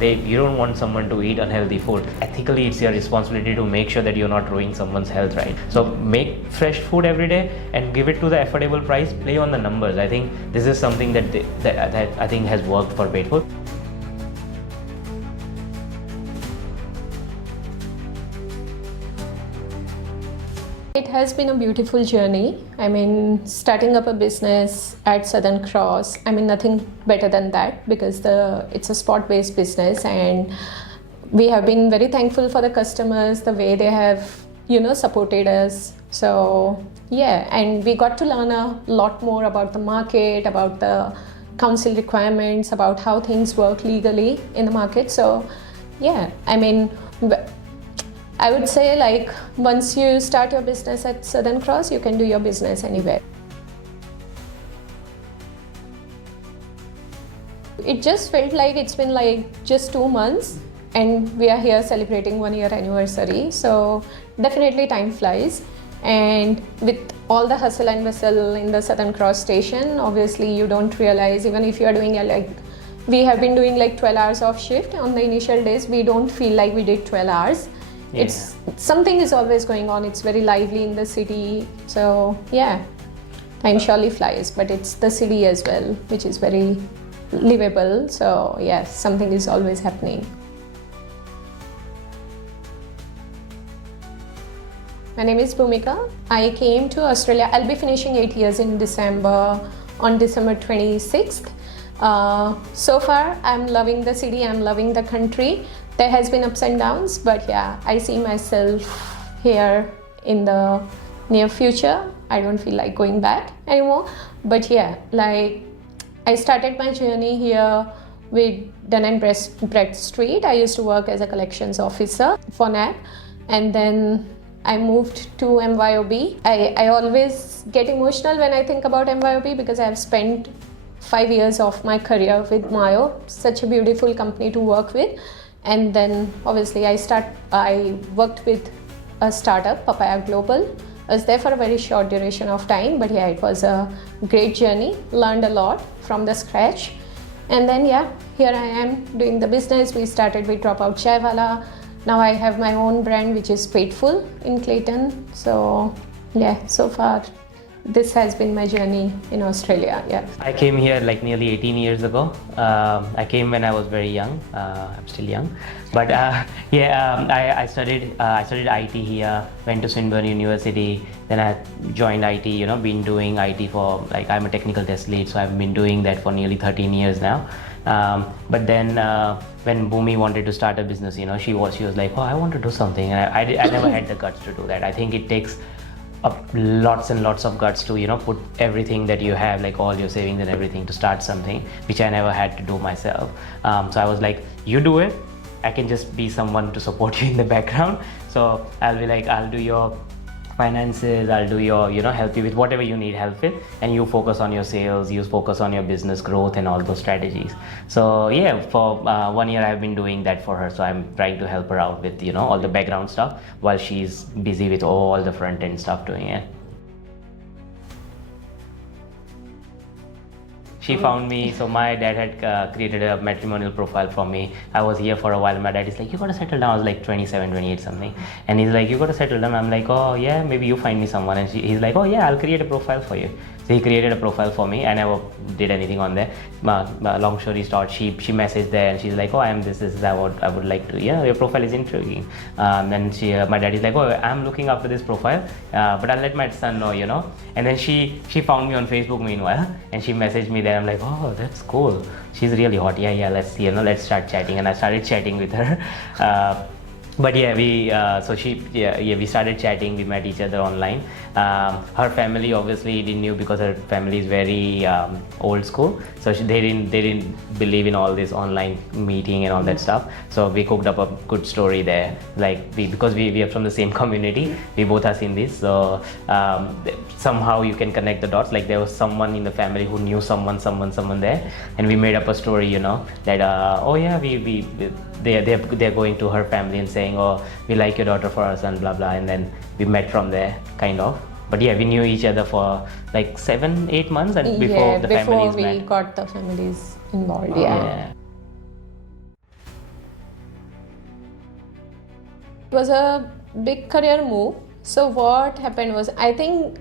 You don't want someone to eat unhealthy food. Ethically, it's your responsibility to make sure that you're not ruining someone's health, right? So make fresh food every day and give it to the affordable price. Play on the numbers. I think this is something that I think has worked for Patefull. It has been a beautiful journey. I mean, starting up a business at Southern Cross, I mean, nothing better than that, because it's a spot-based business, and we have been very thankful for the customers, the way they have, supported us. So yeah, and we got to learn a lot more about the market, about the council requirements, about how things work legally in the market. So yeah, I mean, I would say, like, once you start your business at Southern Cross, you can do your business anywhere. It just felt like it's been like just 2 months, and we are here celebrating 1-year anniversary. So definitely time flies. And with all the hustle and bustle in the Southern Cross station, obviously you don't realize, even if you are doing we have been doing like 12 hours of shift on the initial days, we don't feel like we did 12 hours. Yeah. It's something is always going on. It's very lively in the city. So yeah, time surely flies, but it's the city as well, which is very livable. So yes, something is always happening. My name is Bhumika. I came to Australia. I'll be finishing 8 years in December, on December 26th. So far, I'm loving the city, I'm loving the country. There has been ups and downs, but yeah, I see myself here in the near future. I don't feel like going back anymore. But yeah, like, I started my journey here with Dun & Bradstreet. I used to work as a collections officer for NAB, and then I moved to MYOB. I always get emotional when I think about MYOB, because I have spent 5 years of my career with Mayo, such a beautiful company to work with. And then obviously I worked with a startup, Papaya Global. I was there for a very short duration of time, but yeah, it was a great journey, learned a lot from the scratch. And then yeah, here I am doing the business. We started with Dropout Chaiwala. Now I have my own brand, which is Patefull in Clayton. So yeah, so far this has been my journey in Australia. Yeah. I came here like nearly 18 years ago. I came when I was very young. I'm still young, but I studied IT here. Went to Swinburne University. Then I joined IT. Been doing IT for, like, I'm a technical test lead, so I've been doing that for nearly 13 years now. But then when Bhumi wanted to start a business, she was like, oh, I want to do something, and I never had the guts to do that. I think it takes lots and lots of guts to put everything that you have, like all your savings and everything, to start something, which I never had to do myself. So I was like, you do it, I can just be someone to support you in the background. So I'll be like, I'll do your finances, I'll do your help you with whatever you need help with, and you focus on your sales, you focus on your business growth and all those strategies. So yeah, for 1 year I've been doing that for her. So I'm trying to help her out with all the background stuff while she's busy with all the front end stuff doing it. She found me. So my dad had created a matrimonial profile for me. I was here for a while. My dad is like, you gotta settle down. I was like 27, 28 something. And he's like, you gotta settle down. I'm like, oh yeah, maybe you find me someone. And he's like, oh yeah, I'll create a profile for you. So he created a profile for me. I never did anything on there. Long story short, she messaged there and she's like, oh, I am this, I would like to, your profile is intriguing. Then my dad is like, oh, I'm looking after this profile, but I'll let my son know, And then she found me on Facebook meanwhile, and she messaged me there. I'm like, oh, that's cool. She's really hot. Yeah, let's let's start chatting. And I started chatting with her. But yeah, we started chatting. We met each other online. Her family obviously didn't know, because her family is very old school. So they didn't believe in all this online meeting and all that stuff. So we cooked up a good story there. Like because we are from the same community, we both are Sindhis. So somehow you can connect the dots. Like there was someone in the family who knew someone there, and we made up a story. That oh yeah, they're going to her family and saying, oh, we like your daughter for our son, blah blah, and then we met from there, kind of. But yeah, we knew each other for like 7-8 months, and before the families met. Before we got the families involved. Yeah. was a big career move. So what happened was, I think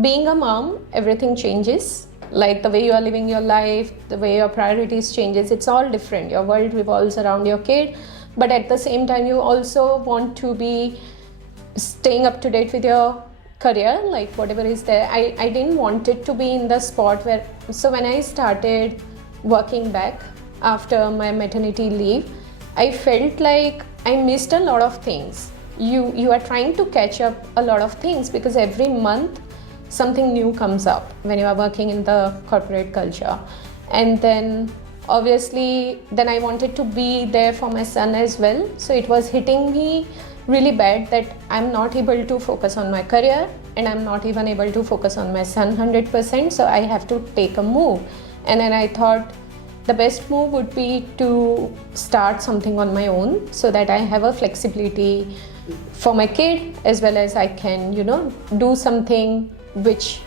being a mom, everything changes. Like the way you are living your life, the way your priorities changes, it's all different. Your world revolves around your kid, but at the same time you also want to be staying up to date with your career, like whatever is there. I didn't want it to be in the spot where, so when I started working back after my maternity leave, I felt like I missed a lot of things. You are trying to catch up a lot of things because every month something new comes up when you are working in the corporate culture. And then obviously then I wanted to be there for my son as well. So it was hitting me really bad that I'm not able to focus on my career and I'm not even able to focus on my son 100%. So I have to take a move. And then I thought the best move would be to start something on my own so that I have a flexibility for my kid as well as I can, do something which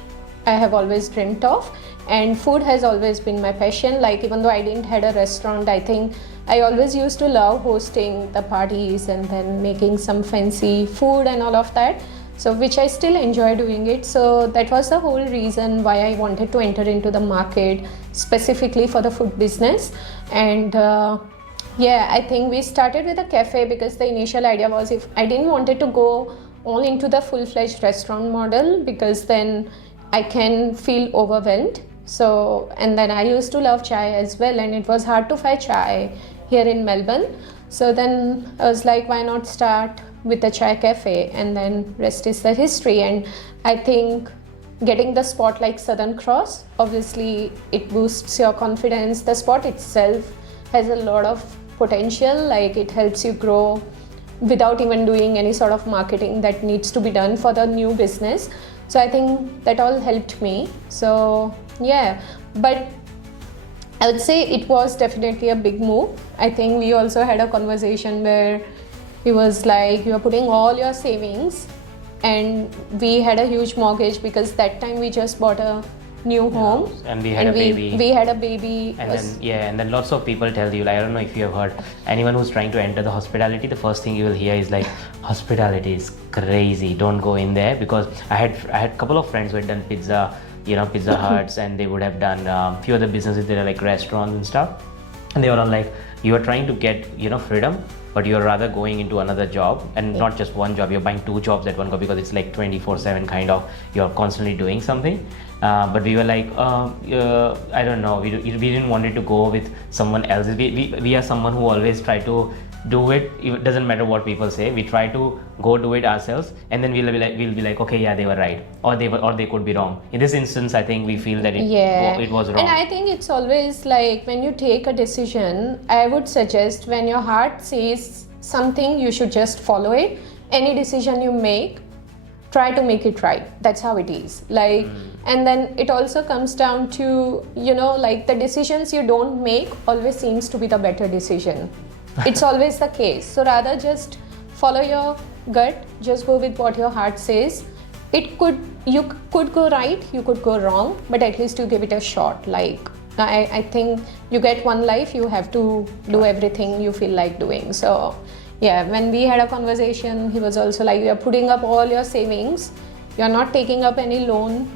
I have always dreamt of. And food has always been my passion. Like even though I didn't had a restaurant, I think I always used to love hosting the parties and then making some fancy food and all of that. So which I still enjoy doing it. So that was the whole reason why I wanted to enter into the market specifically for the food business. And I think we started with a cafe because the initial idea was, if I didn't wanted to go all into the full-fledged restaurant model because then I can feel overwhelmed. So, and then I used to love chai as well, and it was hard to find chai here in Melbourne. So then I was like, why not start with a chai cafe, and then rest is the history. And I think getting the spot like Southern Cross, obviously it boosts your confidence. The spot itself has a lot of potential, like it helps you grow without even doing any sort of marketing that needs to be done for the new business. So I think that all helped me. So yeah, but I would say it was definitely a big move. I think we also had a conversation where he was like, you are putting all your savings, and we had a huge mortgage because that time we just bought a new home and we had a baby. We had a baby. And then lots of people tell you, like, I don't know if you have heard, anyone who's trying to enter the hospitality, the first thing you will hear is like, hospitality is crazy, don't go in there. Because I had a couple of friends who had done Pizza Huts, and they would have done few other businesses that are like restaurants and stuff, and they were all like, you are trying to get freedom, but you're rather going into another job, and not just one job, you're buying two jobs at one go, because it's like 24/7 kind of, you're constantly doing something. But we were like, I don't know, we didn't want it to go with someone else. We are someone who always try to do it. It doesn't matter what people say, we try to go do it ourselves, and then we'll be like, okay, yeah, they were right, or they could be wrong. In this instance, I think we feel that it was wrong. And I think it's always like, when you take a decision, I would suggest when your heart says something, you should just follow it. Any decision you make, try to make it right. That's how it is. Like, and then it also comes down to, like the decisions you don't make always seems to be the better decision. It's always the case. So rather just follow your gut, just go with what your heart says. You could go right, you could go wrong, but at least you give it a shot. Like, I think you get one life, you have to do everything you feel like doing. So yeah, when we had a conversation, he was also like, you are putting up all your savings, you are not taking up any loan.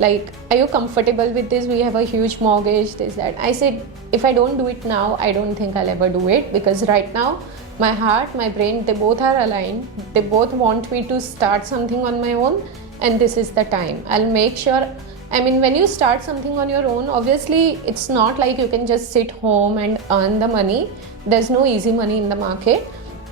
Like, are you comfortable with this? We have a huge mortgage, this, that. I said, if I don't do it now, I don't think I'll ever do it, because right now, my heart, my brain, they both are aligned. They both want me to start something on my own, and this is the time. I'll make sure. I mean, when you start something on your own, obviously, it's not like you can just sit home and earn the money. There's no easy money in the market.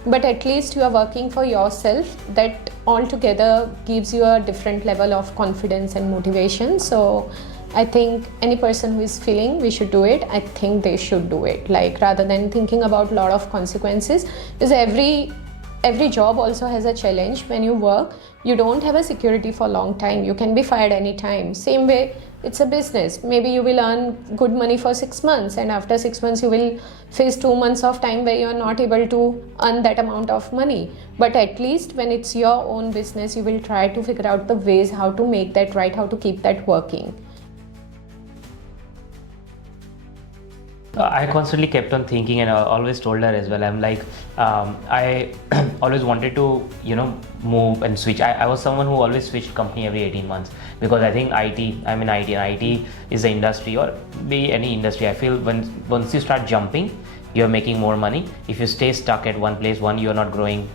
But at least you are working for yourself. That altogether gives you a different level of confidence and motivation. So I think any person who is feeling we should do it, I think they should do it. Like, rather than thinking about a lot of consequences, because every job also has a challenge. When you work, you don't have a security for a long time. You can be fired anytime. Same way, it's a business. Maybe you will earn good money for 6 months, and after 6 months you will face 2 months of time where you are not able to earn that amount of money. But at least when it's your own business, you will try to figure out the ways how to make that right, how to keep that working. I constantly kept on thinking, and I always told her as well. I'm like, I always wanted to, move and switch. I was someone who always switched company every 18 months because I think I'm in IT, and IT is the industry, or be any industry. I feel once you start jumping, you're making more money. If you stay stuck at one place, you're not growing,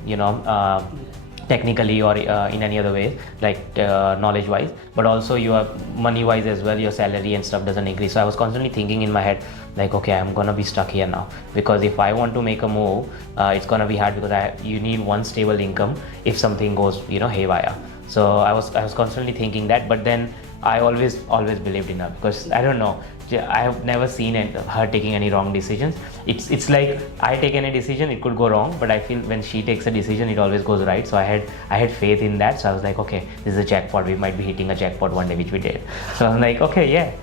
technically or in any other way, like knowledge wise, but also your money wise as well, your salary and stuff doesn't increase. So I was constantly thinking in my head, like, okay, I'm gonna be stuck here now, because if I want to make a move, it's gonna be hard, because you need one stable income if something goes haywire. So I was constantly thinking that, but then I always believed in her, because I don't know, I have never seen her taking any wrong decisions. It's like I take any decision, it could go wrong, but I feel when she takes a decision, it always goes right. So I had faith in that. So I was like, okay, this is a jackpot. We might be hitting a jackpot one day, which we did. So I'm like, okay, yeah,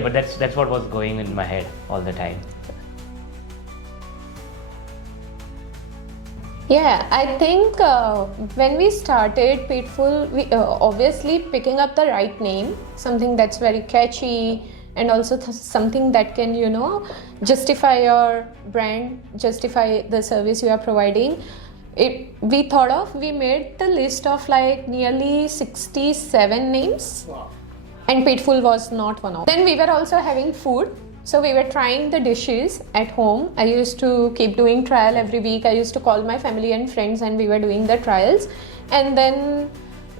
but that's what was going in my head all the time. Yeah, I think when we started Patefull, we obviously picking up the right name, something that's very catchy, and also something that can, justify your brand, justify the service you are providing. We made the list of like nearly 67 names. Wow. And Patefull was not one of them. Then we were also having food. So we were trying the dishes at home. I used to keep doing trial every week. I used to call my family and friends, and we were doing the trials. And then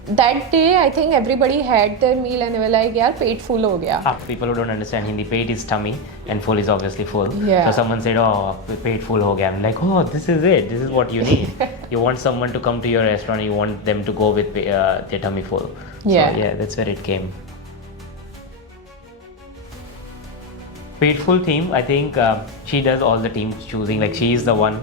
that day, I think everybody had their meal and they were like, yaar, pet full ho gaya. People who don't understand Hindi, pet is tummy and full is obviously full. Yeah. So someone said, oh, pet full ho gaya. I'm like, oh, this is it. This is what you need. You want someone to come to your restaurant, you want them to go with their tummy full. Yeah. So yeah, that's where it came. Patefull team, I think she does all the team choosing. Like, she is the one,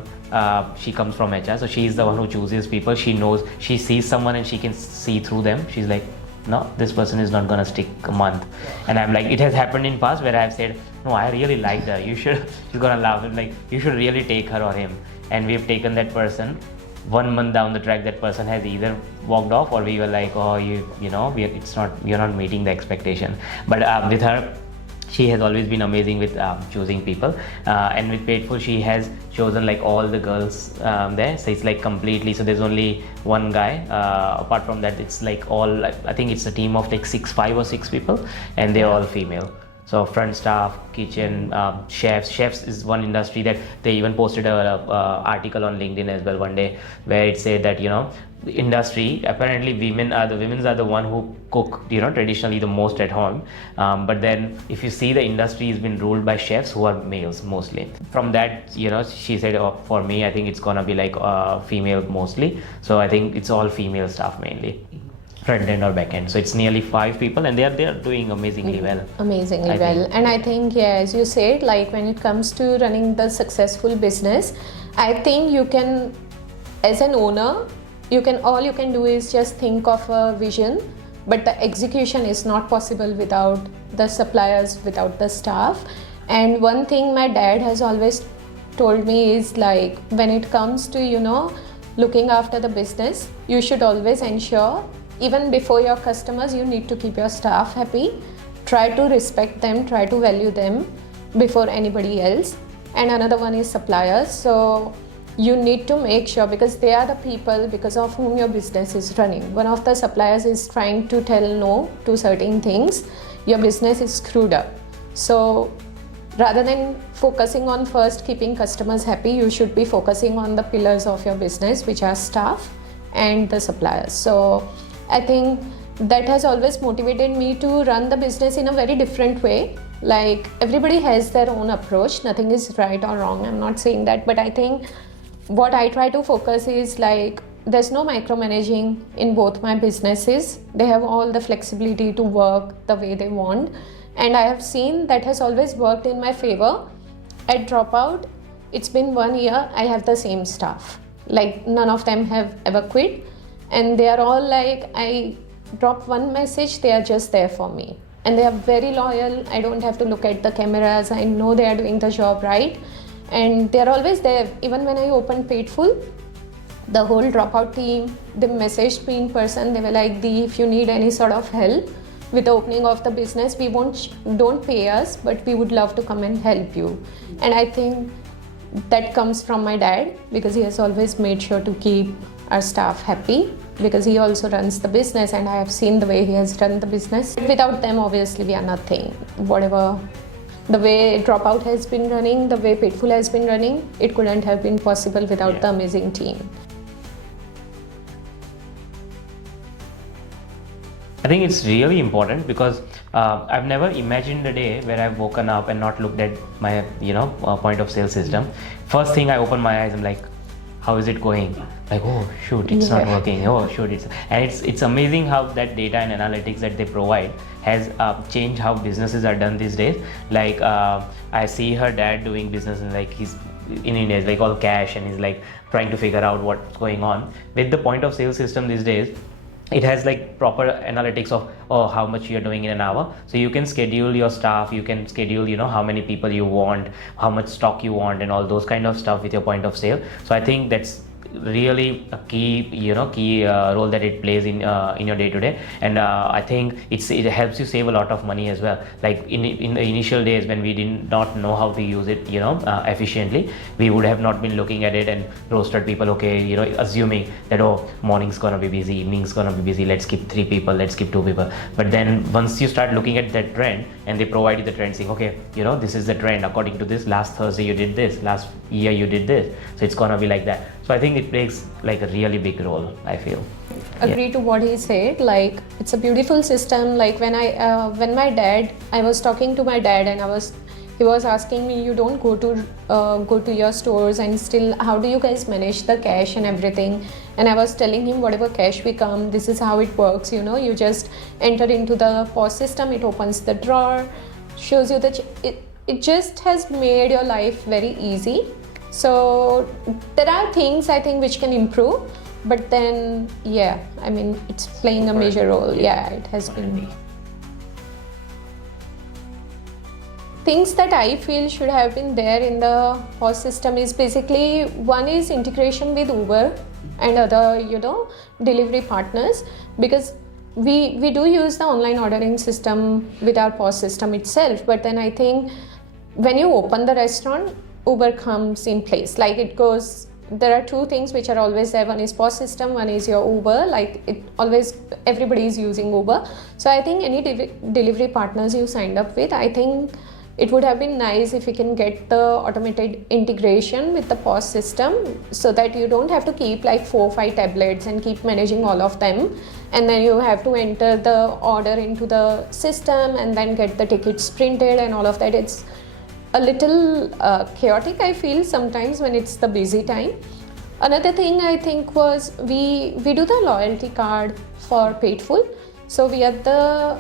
she comes from HR, so she is the one who chooses people. She knows, she sees someone and she can see through them. She's like, no, this person is not gonna stick a month. And I'm like, it has happened in past where I've said, no, I really like her. She's gonna love him. Like, you should really take her or him. And we've taken that person. 1 month down the track, that person has either walked off, or we were like, oh, you're not meeting the expectation. But with her, she has always been amazing with choosing people, and with Patefull, she has chosen like all the girls there. So it's like completely. So there's only one guy. Apart from that, it's like all. I think it's a team of like 5 or 6 people, and they're all female. So front staff, kitchen, chefs. Chefs is one industry that they even posted a article on LinkedIn as well one day, where it said that the industry, apparently women are the one who cook traditionally the most at home, but then if you see, the industry has been ruled by chefs who are males mostly. From that, she said, oh, for me, I think it's gonna be like female mostly. So I think it's all female staff mainly, front end or back end. So it's nearly 5 people, and they are doing amazingly well. Amazingly well. And I think, yeah, as you said, like when it comes to running the successful business, I think you can, as an owner, all you can do is just think of a vision, but the execution is not possible without the suppliers, without the staff. And one thing my dad has always told me is, like, when it comes to looking after the business, you should always ensure, even before your customers, you need to keep your staff happy. Try to respect them, try to value them before anybody else. And another one is suppliers. So you need to make sure, because they are the people because of whom your business is running. One of the suppliers is trying to tell no to certain things, your business is screwed up. So rather than focusing on first keeping customers happy, you should be focusing on the pillars of your business, which are staff and the suppliers. So I think that has always motivated me to run the business in a very different way. Like, everybody has their own approach, nothing is right or wrong, I'm not saying that, but I think what I try to focus is, like, there's no micromanaging in both my businesses. They have all the flexibility to work the way they want, and I have seen that has always worked in my favor. At Dropout, it's been 1 year, I have the same staff. Like, none of them have ever quit, and they are all like, I drop one message, they are just there for me, and they are very loyal. I don't have to look at the cameras, I know they are doing the job right, and they are always there. Even when I opened Patefull, the whole Dropout team, they messaged me in person. They were like, Dee, if you need any sort of help, with the opening of the business, don't pay us, but we would love to come and help you. And I think that comes from my dad, because he has always made sure to keep our staff happy, because he also runs the business and I have seen the way he has run the business. Without them, obviously we are nothing. Whatever, the way Dropout has been running, the way Patefull has been running, it couldn't have been possible without the amazing team. I think it's really important because I've never imagined a day where I've woken up and not looked at my point of sale system. First thing I open my eyes, I'm like, how is it going? Like, oh shoot, it's not working. Oh shoot, it's amazing how that data and analytics that they provide has changed how businesses are done these days. Like I see her dad doing business and like he's in India, it's like all cash and he's like trying to figure out what's going on. With the point of sale system these days, it has like proper analytics of how much you're doing in an hour, so you can schedule your staff, you can schedule how many people you want, how much stock you want, and all those kind of stuff with your point of sale. So I think that's really a key role that it plays in your day to day, and I think it helps you save a lot of money as well. Like in the initial days when we did not know how to use it efficiently, we would have not been looking at it and roasted people, assuming that morning's gonna be busy, evening's gonna be busy, let's keep 3 people, let's keep 2 people. But then once you start looking at that trend and they provide you the trend, saying this is the trend, according to this, last Thursday you did this, last year you did this, so it's gonna be like that. So I think it plays like a really big role, I feel. Agree to what he said. Like, it's a beautiful system. Like when I was talking to my dad and he was asking me, you don't go to your stores, and still how do you guys manage the cash and everything? And I was telling him, whatever cash we come, this is how it works. You just enter into the POS system, it opens the drawer, shows you it just has made your life very easy. So there are things I think which can improve, but then it's playing a major role. Yeah, it has been. Things that I feel should have been there in the POS system is basically, one is integration with Uber and other delivery partners, because we do use the online ordering system with our POS system itself, but then I think when you open the restaurant, Uber comes in place. Like it goes, there are 2 things which are always there. One is POS system, one is your Uber. Like everybody is using Uber. So I think any delivery partners you signed up with, I think it would have been nice if you can get the automated integration with the POS system, so that you don't have to keep like 4 or 5 tablets and keep managing all of them, and then you have to enter the order into the system and then get the tickets printed and all of that. It's a little chaotic, I feel, sometimes when it's the busy time. Another thing I think was we do the loyalty card for Patefull. So we are the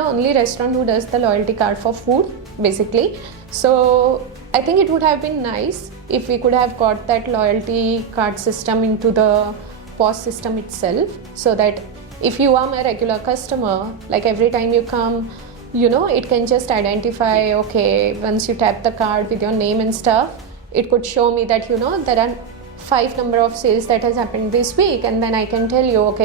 only restaurant who does the loyalty card for food, basically. So I think it would have been nice if we could have got that loyalty card system into the POS system itself, so that if you are my regular customer, like every time you come, it can just identify, once you tap the card with your name and stuff, it could show me that, there are 5 number of sales that has happened this week, and then I can tell you,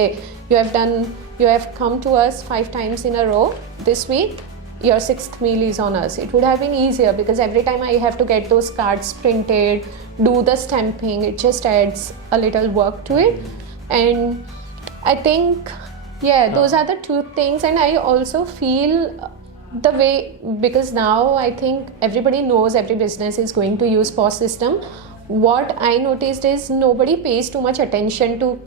you have come to us 5 times in a row this week, your 6th meal is on us. It would have been easier, because every time I have to get those cards printed, do the stamping, it just adds a little work to it. And I think, those are the 2 things. And I also feel the way, because now I think everybody knows every business is going to use POS system. What I noticed is nobody pays too much attention to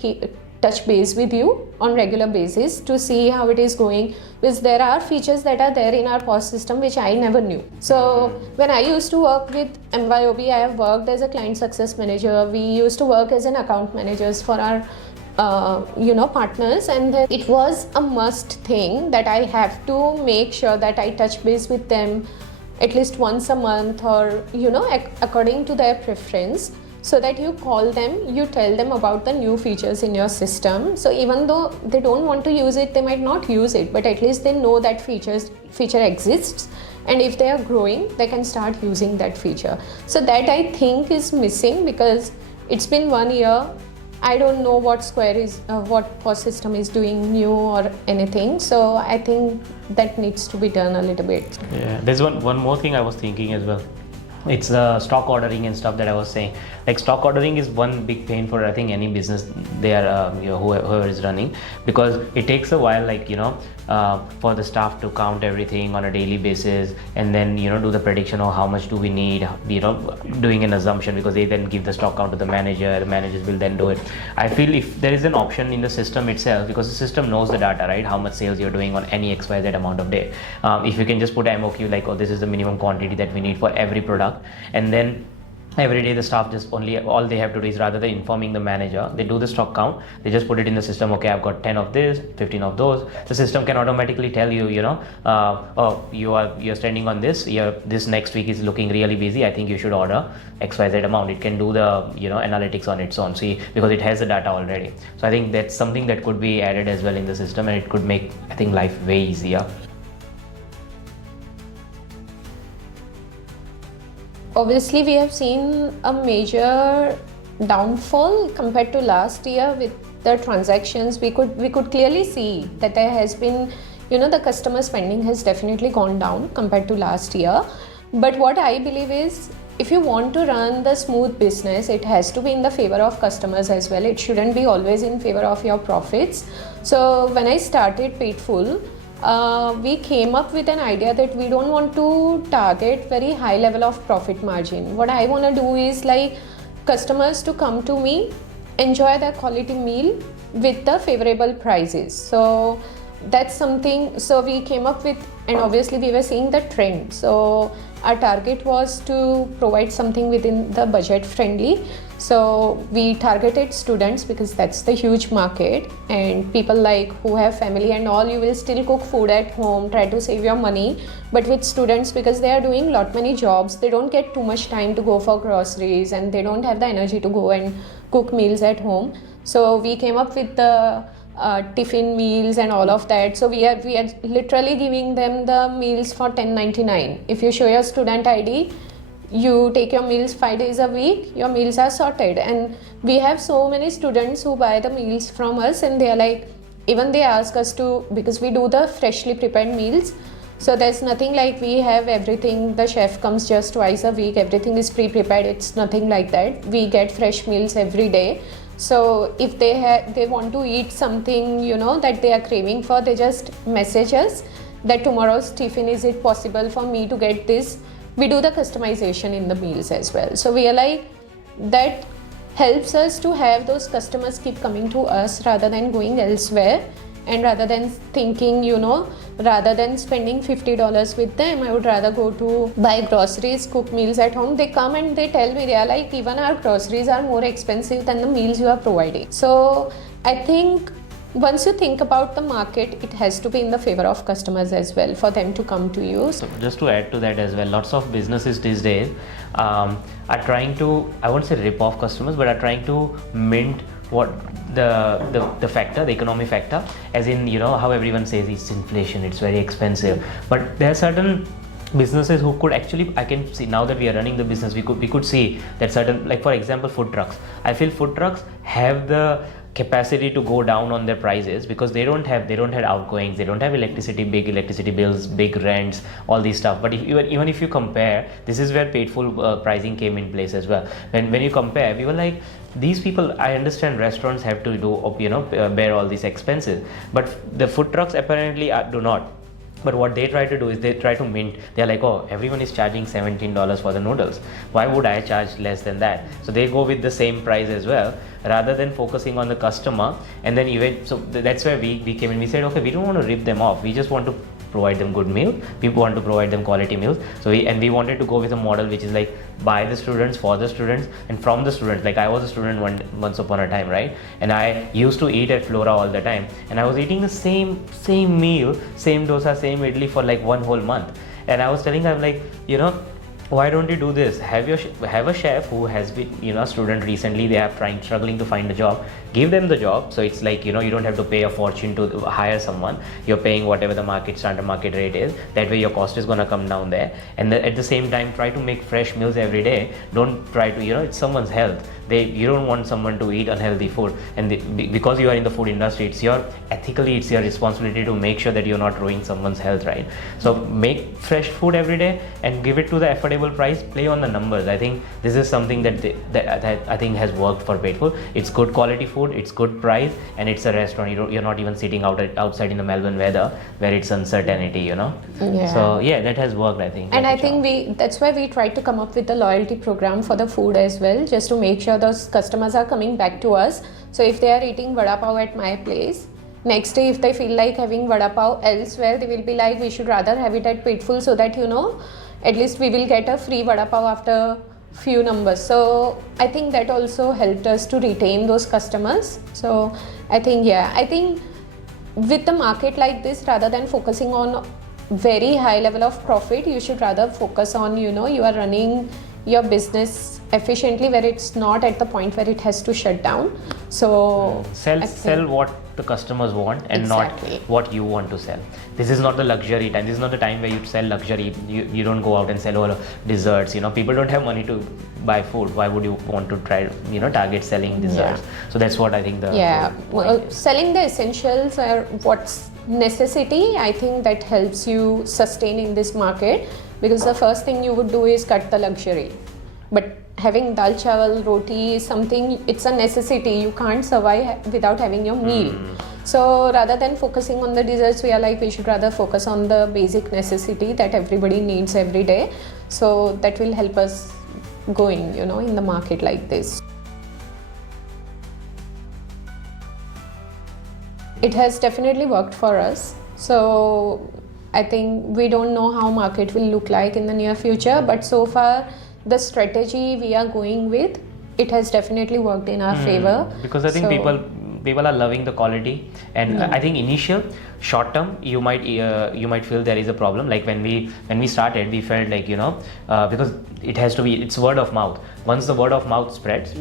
touch base with you on regular basis to see how it is going, because there are features that are there in our POS system which I never knew. So when I used to work with MYOB, I have worked as a client success manager. We used to work as an account managers for our partners, and then it was a must thing that I have to make sure that I touch base with them at least once a month, or according to their preference, so that you call them, you tell them about the new features in your system. So even though they don't want to use it, they might not use it, but at least they know that feature exists, and if they are growing, they can start using that feature. So that I think is missing, because it's been 1 year. I don't know what what POS system is doing new or anything. So I think that needs to be done a little bit. Yeah, there's one more thing I was thinking as well. It's the stock ordering and stuff that I was saying. Like stock ordering is one big pain for I think any business there, whoever is running, because it takes a while, like for the staff to count everything on a daily basis and then do the prediction of how much do we need, doing an assumption, because they then give the stock count to the manager. The managers will then do it. I feel if there is an option in the system itself, because the system knows the data, right, how much sales you're doing on any XYZ amount of day. If you can just put MOQ like, oh, this is the minimum quantity that we need for every product, and then every day the staff just all they have to do is, rather than informing the manager, they do the stock count, they just put it in the system. Okay, I've got 10 of this, 15 of those. The system can automatically tell you, oh, you're standing on this, this next week is looking really busy, I think you should order XYZ amount. It can do the analytics on its own, see, because it has the data already. So I think that's something that could be added as well in the system, and it could make, I think, life way easier. Obviously, we have seen a major downfall compared to last year with the transactions. We could clearly see that there has been, the customer spending has definitely gone down compared to last year. But what I believe is, if you want to run the smooth business, it has to be in the favor of customers as well. It shouldn't be always in favor of your profits. So when I started Patefull, we came up with an idea that we don't want to target very high level of profit margin. What I want to do is like customers to come to me, enjoy their quality meal with the favorable prices. So that's something, so we came up with, and obviously we were seeing the trend. So our target was to provide something within the budget friendly. So we targeted students because that's the huge market, and people like who have family and all, you will still cook food at home, try to save your money. But with students, because they are doing lot many jobs, they don't get too much time to go for groceries and they don't have the energy to go and cook meals at home. So we came up with the tiffin meals and all of that. So we are literally giving them the meals for $10.99. If you show your student ID, you take your meals 5 days a week, your meals are sorted. And we have so many students who buy the meals from us, and they are like, even they ask us to, because we do the freshly prepared meals. So there's nothing like we have everything, the chef comes just twice a week, everything is pre-prepared. It's nothing like that. We get fresh meals every day. So if they want to eat something, that they are craving for, they just message us that tomorrow's tiffin, is it possible for me to get this? We do the customization in the meals as well. So we are like, that helps us to have those customers keep coming to us rather than going elsewhere, and rather than thinking, rather than spending $50 with them, I would rather go to buy groceries, cook meals at home. They come and they tell me, they are like, even our groceries are more expensive than the meals you are providing. So I think once you think about the market, it has to be in the favor of customers as well for them to come to you. So just to add to that as well, lots of businesses these days are trying to, I won't say rip off customers, but are trying to mint what the factor, the economy factor, as in, how everyone says it's inflation, it's very expensive. But there are certain businesses who could actually, I can see now that we are running the business, we could see that certain, like for example, food trucks. I feel food trucks have the capacity to go down on their prices because they don't have outgoings, they don't have big electricity bills, big rents, all these stuff. But even if you compare, this is where Patefull pricing came in place as well. When you compare, we were like, these people, I understand restaurants have to do bear all these expenses, but the food trucks apparently do not. But what they try to do is they try to mint. They're like, oh, everyone is charging $17 for the noodles. Why would I charge less than that? So they go with the same price as well, rather than focusing on the customer. And then so that's where we came in. We said, okay, we don't want to rip them off. We just want to provide them good meals. People want to provide them quality meals. So we wanted to go with a model which is like by the students, for the students, and from the students. Like I was a student once upon a time, right? And I used to eat at Flora all the time, and I was eating the same meal, same dosa, same idli for like one whole month. And I was telling them, like, why don't you do this? Have a chef who has been, a student recently. They are struggling to find a job. Give them the job. So it's like, you don't have to pay a fortune to hire someone. You're paying whatever the standard market rate is. That way your cost is gonna come down there. And at the same time, try to make fresh meals every day. Don't try to, it's someone's health. You don't want someone to eat unhealthy food, and because you are in the food industry, it's your responsibility to make sure that you're not ruining someone's health, right? So make fresh food every day and give it to the affordable price. Play on the numbers. I think this is something that I think has worked for Patefull. It's good quality food, it's good price, and it's a restaurant. You're not even sitting outside in the Melbourne weather where it's uncertainty, Yeah. So yeah, that has worked, I think. And I think that's why we tried to come up with a loyalty program for the food as well, just to make sure those customers are coming back to us. So if they are eating vada pav at my place, next day if they feel like having vada pav elsewhere, they will be like, we should rather have it at Patefull, so that at least we will get a free vada pav after few numbers. So I think that also helped us to retain those customers. So I think with the market like this, rather than focusing on very high level of profit, you should rather focus on, you are running your business efficiently, where it's not at the point where it has to shut down. So sell what the customers want, and exactly. not what you want to sell. This is not the luxury time. This is not the time where you sell luxury. You don't go out and sell all desserts. People don't have money to buy food. Why would you want to try target selling desserts? So that's what I think selling the essentials or what's necessity, I think that helps you sustain in this market, because the first thing you would do is cut the luxury. But having dal chawal, roti is something, it's a necessity. You can't survive without having your meal. So rather than focusing on the desserts, we should rather focus on the basic necessity that everybody needs every day. So that will help us going, in the market like this. It has definitely worked for us. So I think we don't know how market will look like in the near future, but so far the strategy we are going with, it has definitely worked in our favor. Because I think people are loving the quality, and I think initial short term you might feel there is a problem. Like when we started, we felt like because it's word of mouth. Once the word of mouth spreads,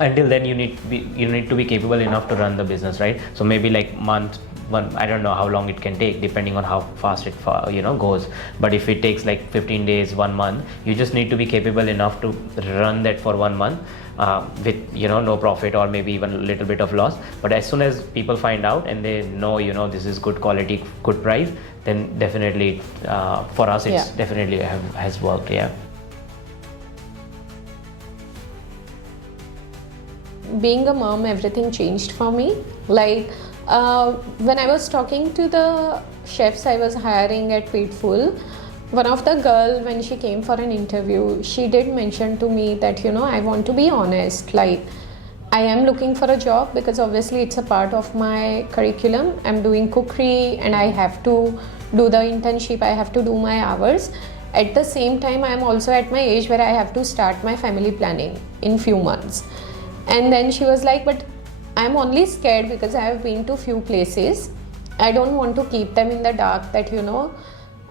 until then you need to be capable enough to run the business, right? So maybe like month one, I don't know how long it can take depending on how fast it goes, but if it takes like 15 days, 1 month, you just need to be capable enough to run that for 1 month with no profit or maybe even a little bit of loss. But as soon as people find out and they know this is good quality, good price, then definitely for us it's definitely has worked. Being a mom, everything changed for me. Like when I was talking to the chefs I was hiring at Patefull, one of the girl, when she came for an interview, she did mention to me that I want to be honest, like I am looking for a job because obviously it's a part of my curriculum. I'm doing cookery and I have to do the internship, I have to do my hours. At the same time, I am also at my age where I have to start my family planning in few months. And then she was like, but I'm only scared because I have been to few places. I don't want to keep them in the dark that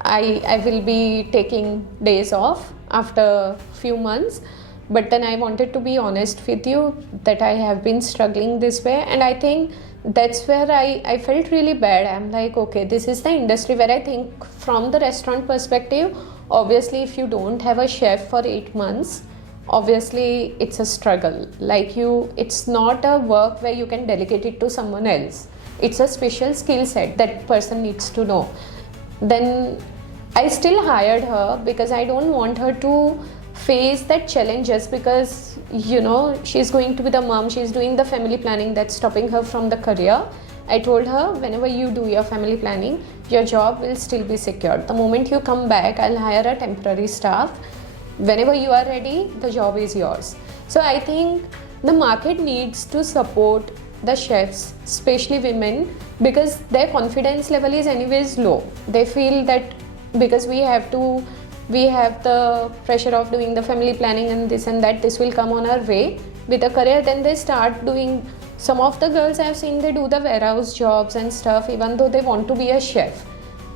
I will be taking days off after few months. But then I wanted to be honest with you that I have been struggling this way. And I think that's where I felt really bad. I'm like, okay, this is the industry where I think from the restaurant perspective, obviously if you don't have a chef for 8 months, obviously it's a struggle. Like it's not a work where you can delegate it to someone else. It's a special skill set that person needs to know. Then I still hired her because I don't want her to face that challenge just because she's going to be the mom, she's doing the family planning, that's stopping her from the career. I told her, whenever you do your family planning, your job will still be secured. The moment you come back, I'll hire a temporary staff. Whenever you are ready, the job is yours. So I think the market needs to support the chefs, especially women, because their confidence level is anyways low. They feel that because we have the pressure of doing the family planning and this and that, this will come on our way with a career. Then they start doing, some of the girls I've seen, they do the warehouse jobs and stuff even though they want to be a chef.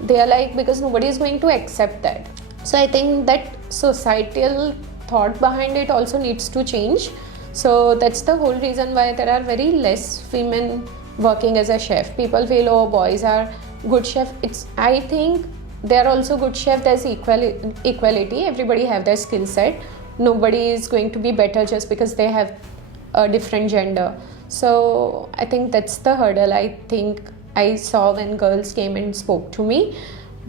They are like, because nobody is going to accept that. So I think that societal thought behind it also needs to change. So that's the whole reason why there are very less women working as a chef. People feel, oh, boys are good chef. I think they are also good chef. There's equality. Everybody have their skill set. Nobody is going to be better just because they have a different gender. So I think that's the hurdle I think I saw when girls came and spoke to me.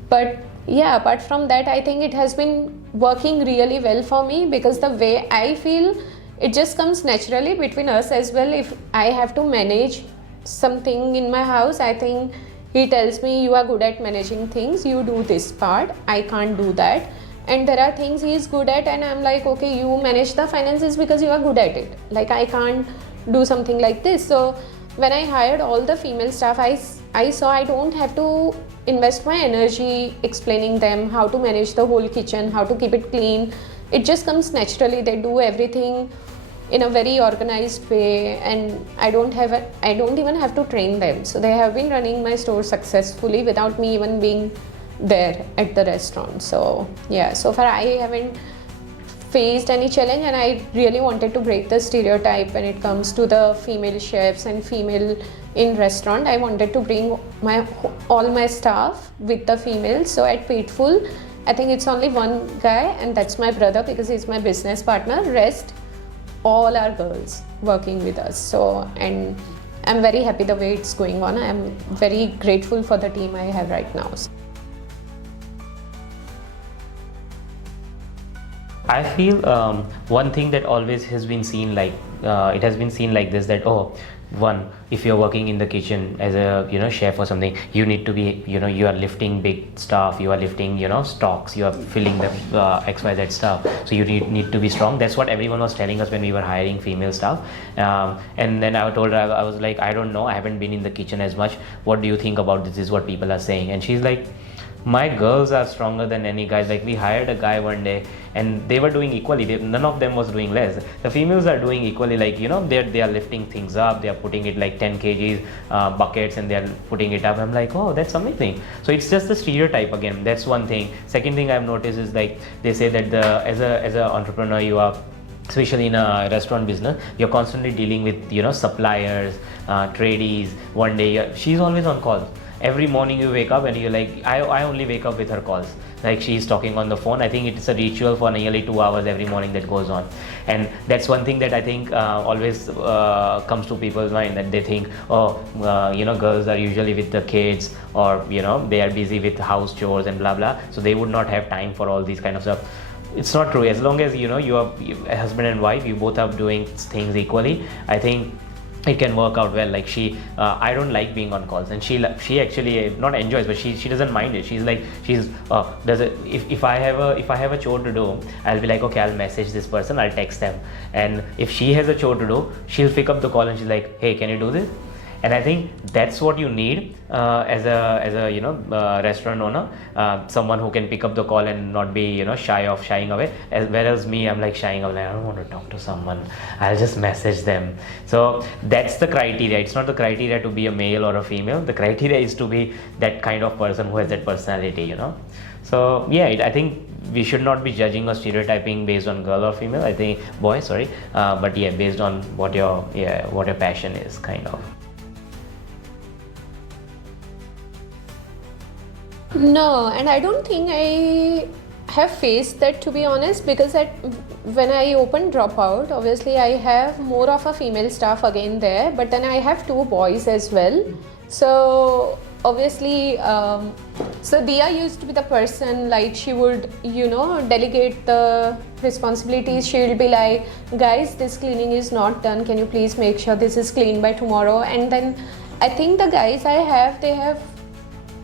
But yeah, apart from that, I think it has been working really well for me, because the way I feel, it just comes naturally between us as well. If I have to manage something in my house, I think he tells me, you are good at managing things, you do this part, I can't do that. And there are things he is good at, and I'm like, okay, you manage the finances because you are good at it. Like, I can't do something like this. So when I hired all the female staff, I saw I don't have to invest my energy explaining them how to manage the whole kitchen, how to keep it clean. It just comes naturally. They do everything in a very organized way, and I don't even have to train them. So they have been running my store successfully without me even being there at the restaurant. So yeah, so far I haven't faced any challenge, and I really wanted to break the stereotype when it comes to the female chefs and female in restaurant. I wanted to bring all my staff with the females. So at Patefull, I think it's only one guy, and that's my brother because he's my business partner. Rest all are girls working with us. So, and I'm very happy the way it's going on. I'm very grateful for the team I have right now. I feel one thing that always has been seen like it has been seen like this, that if you're working in the kitchen as a chef or something, you need to be you are lifting big stuff, you are lifting stocks, you are filling the XYZ stuff, so you need to be strong. That's what everyone was telling us when we were hiring female staff. And then I told her, I was like, I don't know, I haven't been in the kitchen as much, what do you think about this? Is what people are saying. And she's like, my girls are stronger than any guys. Like, we hired a guy one day and they were doing equally. None of them was doing less. The females are doing equally. Like, they are lifting things up. They are putting it like 10 kgs buckets, and they are putting it up. I'm like, oh, that's amazing. So it's just the stereotype again. That's one thing. Second thing I've noticed is, like, they say that as a entrepreneur, you are, especially in a restaurant business, you're constantly dealing with suppliers, tradies. One day she's always on call. Every morning you wake up and you're like, I only wake up with her calls. Like, she's talking on the phone. I think it's a ritual for nearly 2 hours every morning that goes on. And that's one thing that I think always comes to people's mind, that they think, girls are usually with the kids, or they are busy with house chores and blah blah, so they would not have time for all these kind of stuff. It's not true. As long as you are a husband and wife, you both are doing things equally, I think it can work out well. Like, I don't like being on calls, and she actually not enjoys, but she doesn't mind it. She's like, if I have a chore to do, I'll be like, okay, I'll message this person, I'll text them, and if she has a chore to do, she'll pick up the call and she's like, hey, can you do this? And I think that's what you need as a restaurant owner, someone who can pick up the call and not be shying away. Whereas me, I'm like shying away. I don't want to talk to someone. I'll just message them. So that's the criteria. It's not the criteria to be a male or a female. The criteria is to be that kind of person who has that personality. So yeah, I think we should not be judging or stereotyping based on girl or female. I think but yeah, based on what your passion is, kind of. No, and I don't think I have faced that, to be honest, because when I opened Dropout, obviously I have more of a female staff again there, but then I have 2 boys as well. So obviously, so Dia used to be the person, like, she would, delegate the responsibilities. She will be like, guys, this cleaning is not done. Can you please make sure this is clean by tomorrow? And then I think the guys I have, they have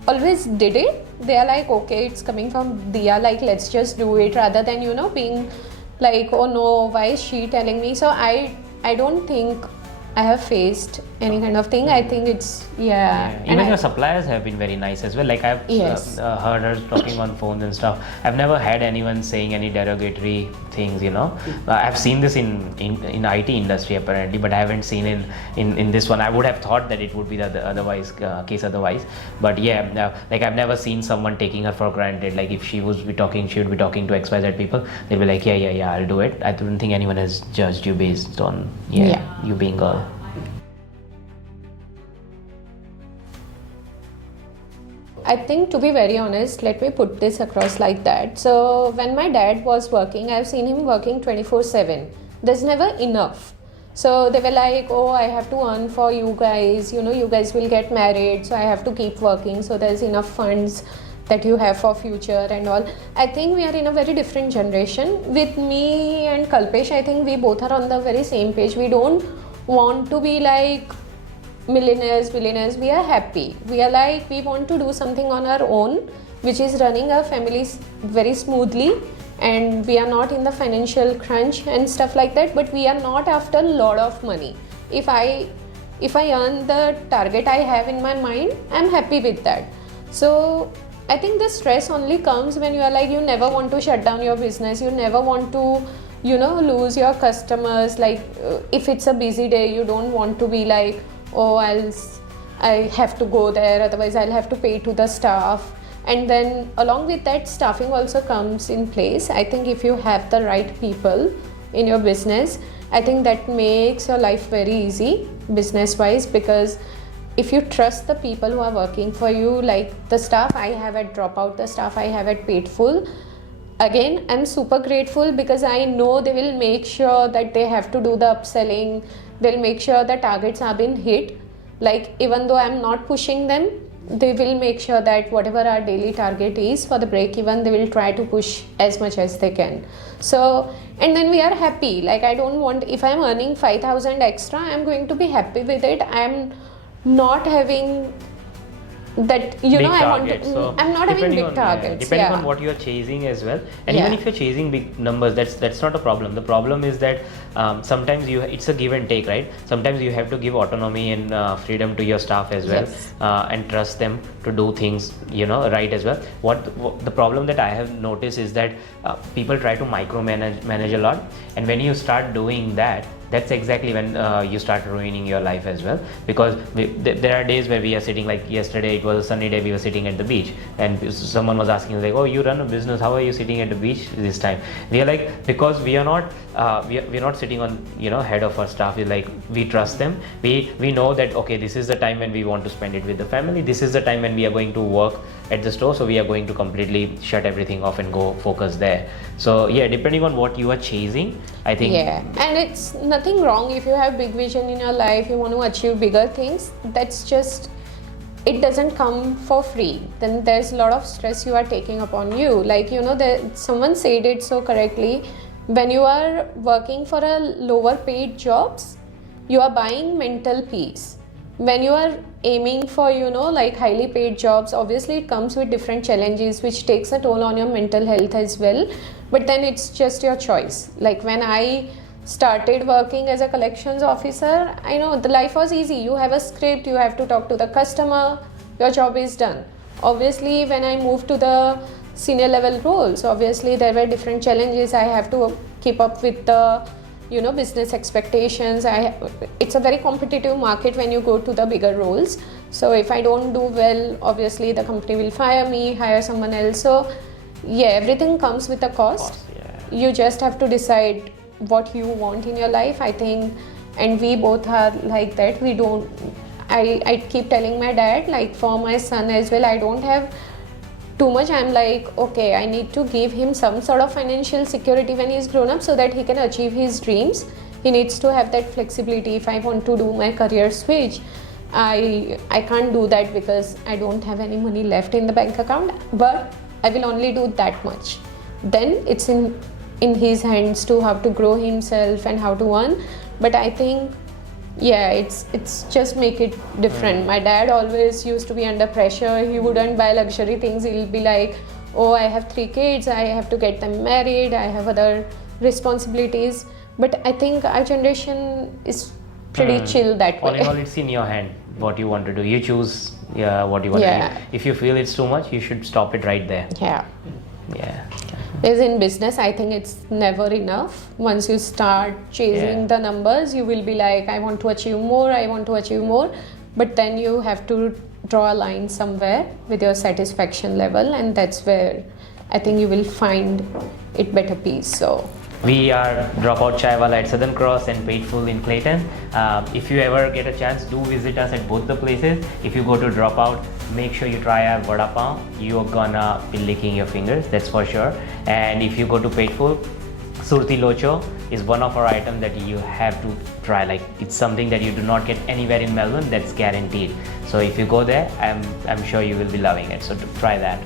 always did it. They are like, okay, it's coming from Dia, like, let's just do it, rather than being like, oh no, why is she telling me? So I don't think I have faced any kind of thing. I think it's Even your suppliers have been very nice as well. Like, I've heard her talking on phones and stuff. I've never had anyone saying any derogatory things, you know. I've seen this in IT industry apparently, but I haven't seen in this one. I would have thought that it would be the otherwise case otherwise, but yeah, like I've never seen someone taking her for granted. Like if she would be talking to XYZ people, they'll be like, yeah, I'll do it. I don't think anyone has judged you based on you being girl. I think, to be very honest, let me put this across like that. So when my dad was working, I've seen him working 24/7. There's never enough. So they were like, oh, I have to earn for you guys, you know, you guys will get married, so I have to keep working, so there's enough funds that you have for future and all. I think we are in a very different generation. With me and Kalpesh, I think we both are on the very same page. We don't want to be like millionaires, billionaires. We are happy. We are like, we want to do something on our own, which is running our families very smoothly, and we are not in the financial crunch and stuff like that, but we are not after a lot of money. If I earn the target I have in my mind, I'm happy with that. So I think the stress only comes when you are like, you never want to shut down your business, you never want to, you know, lose your customers. Like if it's a busy day, you don't want to be like, oh, I have to go there, otherwise I'll have to pay to the staff. And then along with that, staffing also comes in place. I think if you have the right people in your business, I think that makes your life very easy business wise, because if you trust the people who are working for you, like the staff I have at Dropout, the staff I have at Patefull, again, I'm super grateful because I know they will make sure that they have to do the upselling, they'll make sure the targets have been hit. Like even though I'm not pushing them, they will make sure that whatever our daily target is for the break even, they will try to push as much as they can. So, and then we are happy. Like I don't want, if I'm earning 5,000 extra, I'm going to be happy with it. I'm not having that, you big know, targets. I'm not having big targets. Depending on what you're chasing as well, and even if you're chasing big numbers, that's not a problem. The problem is that sometimes it's a give and take, right? Sometimes you have to give autonomy and freedom to your staff as well, and trust them to do things, you know, right as well. What the problem that I have noticed is that people try to manage a lot, and when you start doing that, that's exactly when you start ruining your life as well, because there are days where we are sitting, like yesterday it was a sunny day, we were sitting at the beach and someone was asking like, oh, you run a business, how are you sitting at the beach this time? We are like, because we are not we're not sitting on, you know, head of our staff. We like, we trust them, we know that okay, this is the time when we want to spend it with the family, this is the time when we are going to work at the store, so we are going to completely shut everything off and go focus there. So yeah, depending on what you are chasing, I think. Yeah, and it's nothing wrong if you have big vision in your life, you want to achieve bigger things. That's just, it doesn't come for free. Then there's a lot of stress you are taking upon you. Like, you know, someone said it so correctly, when you are working for a lower paid jobs, you are buying mental peace. When you are aiming for, you know, like highly paid jobs, obviously it comes with different challenges which takes a toll on your mental health as well, but then it's just your choice. Like when I started working as a collections officer, I know the life was easy. You have a script, you have to talk to the customer, your job is done. Obviously when I moved to the senior level roles, obviously there were different challenges. I have to keep up with the, you know, business expectations. It's a very competitive market when you go to the bigger roles. So if I don't do well, obviously the company will fire me, hire someone else. So yeah, everything comes with a cost. You just have to decide what you want in your life, I think. And we both are like that. We don't, I keep telling my dad, like for my son as well, I don't have too much. I'm like, okay, I need to give him some sort of financial security when he's grown up so that he can achieve his dreams. He needs to have that flexibility. If I want to do my career switch, I can't do that because I don't have any money left in the bank account, but I will only do that much. Then it's in his hands to how to grow himself and how to earn. But I think, yeah, it's just make it different. My dad always used to be under pressure. He wouldn't buy luxury things. He'll be like, oh, I have 3 kids, I have to get them married, I have other responsibilities. But I think our generation is pretty chill that way. All in all, it's in your hand what you want to do. You choose what you want to do. If you feel it's too much, you should stop it right there. Yeah. Is in business, I think it's never enough. Once you start chasing the numbers, you will be like, I want to achieve more, I want to achieve more. But then you have to draw a line somewhere with your satisfaction level, and that's where I think you will find it better peace. So we are Dropout Chai Wala at Southern Cross and Patefull in Clayton. If you ever get a chance, do visit us at both the places. If you go to Dropout, make sure you try our vada pav. You're gonna be licking your fingers, that's for sure. And if you go to Patefull, Surti Locho is one of our items that you have to try. Like, it's something that you do not get anywhere in Melbourne, that's guaranteed. So if you go there, I'm sure you will be loving it. So to try that.